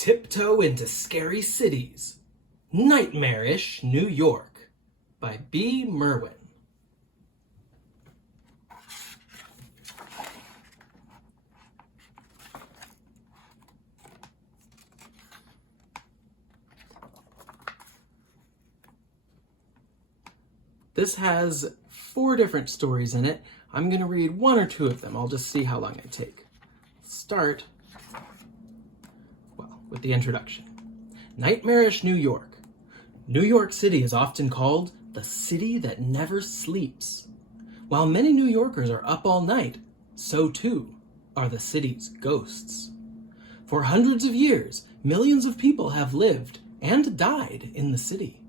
Tiptoe into Scary Cities, Nightmarish New York by E Merwin. This has 4 different stories in it. I'm going to read 1 or 2 of them. I'll just see how long I take. Start, with the introduction. Nightmarish New York. New York City is often called the city that never sleeps. While many New Yorkers are up all night, so too are the city's ghosts. For hundreds of years, millions of people have lived and died in the city.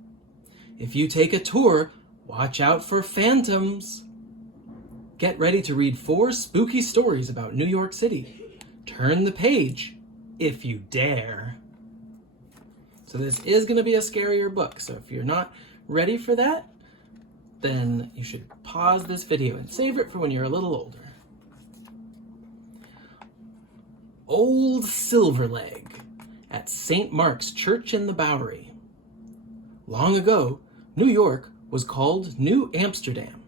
If you take a tour, watch out for phantoms. Get ready to read 4 spooky stories about New York City. Turn the page, if you dare. So this is going to be a scarier book, so if you're not ready for that, then you should pause this video and save it for when you're a little older. Old Silverleg at St. Mark's Church in the Bowery. Long ago, New York was called New Amsterdam.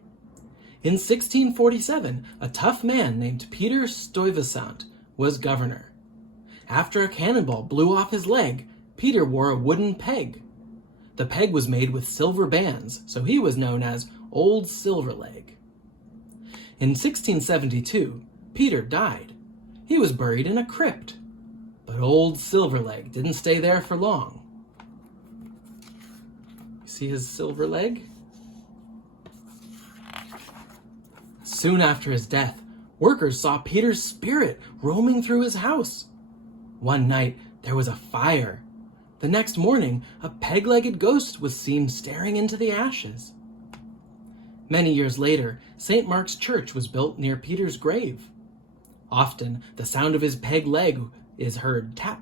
In 1647, a tough man named Peter Stuyvesant was governor. After a cannonball blew off his leg, Peter wore a wooden peg. The peg was made with silver bands, so he was known as Old Silverleg. In 1672, Peter died. He was buried in a crypt, but Old Silverleg didn't stay there for long. You see his silver leg? Soon after his death, workers saw Peter's spirit roaming through his house. One night, there was a fire. The next morning, a peg-legged ghost was seen staring into the ashes. Many years later, St. Mark's Church was built near Peter's grave. Often, the sound of his peg leg is heard tap,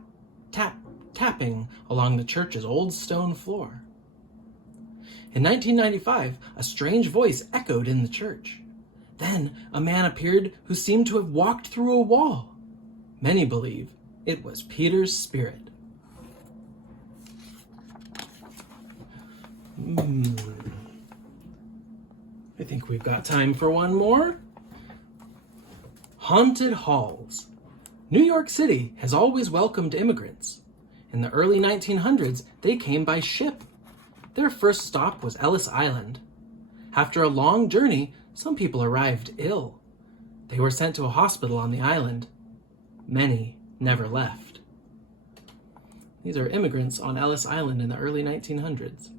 tap, tapping along the church's old stone floor. In 1995, a strange voice echoed in the church. Then, a man appeared who seemed to have walked through a wall. Many believe it was Peter's spirit. I think we've got time for one more. Haunted Halls. New York City has always welcomed immigrants. In the early 1900s, they came by ship. Their first stop was Ellis Island. After a long journey, some people arrived ill. They were sent to a hospital on the island. Many never left. These are immigrants on Ellis Island in the early 1900s.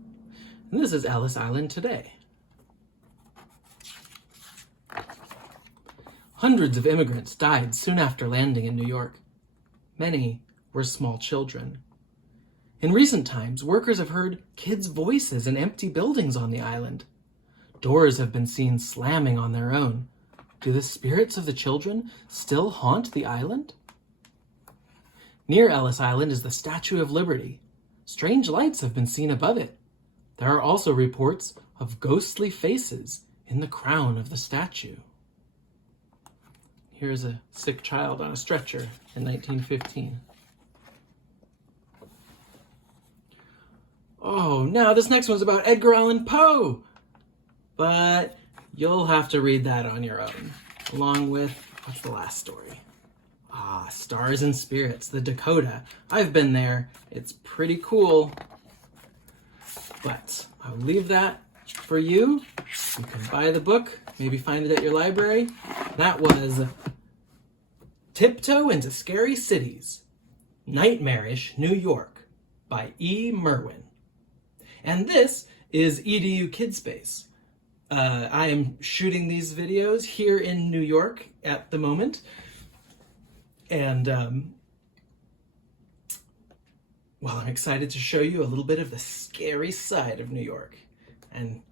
And this is Ellis Island today. Hundreds of immigrants died soon after landing in New York. Many were small children. In recent times, workers have heard kids' voices in empty buildings on the island. Doors have been seen slamming on their own. Do the spirits of the children still haunt the island? Near Ellis Island is the Statue of Liberty. Strange lights have been seen above it. There are also reports of ghostly faces in the crown of the statue. Here's a sick child on a stretcher in 1915. Oh, now this next one's about Edgar Allan Poe. But you'll have to read that on your own, along with, what's the last story? Stars and Spirits, the Dakota. I've been there. It's pretty cool. But I'll leave that for you. You can buy the book, maybe find it at your library. That was Tiptoe into Scary Cities, Nightmarish New York by E Merwin. And this is EDU Kidspace. I am shooting these videos here in New York at the moment. And, well, I'm excited to show you a little bit of the scary side of New York. And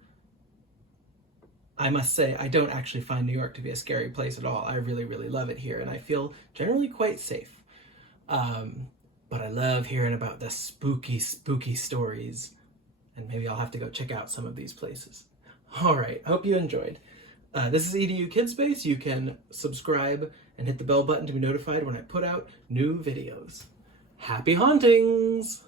I must say, I don't actually find New York to be a scary place at all. I really, really love it here, and I feel generally quite safe. But I love hearing about the spooky, spooky stories. And maybe I'll have to go check out some of these places. All right, hope you enjoyed. This is EDU Kidspace. You can subscribe and hit the bell button to be notified when I put out new videos. Happy hauntings!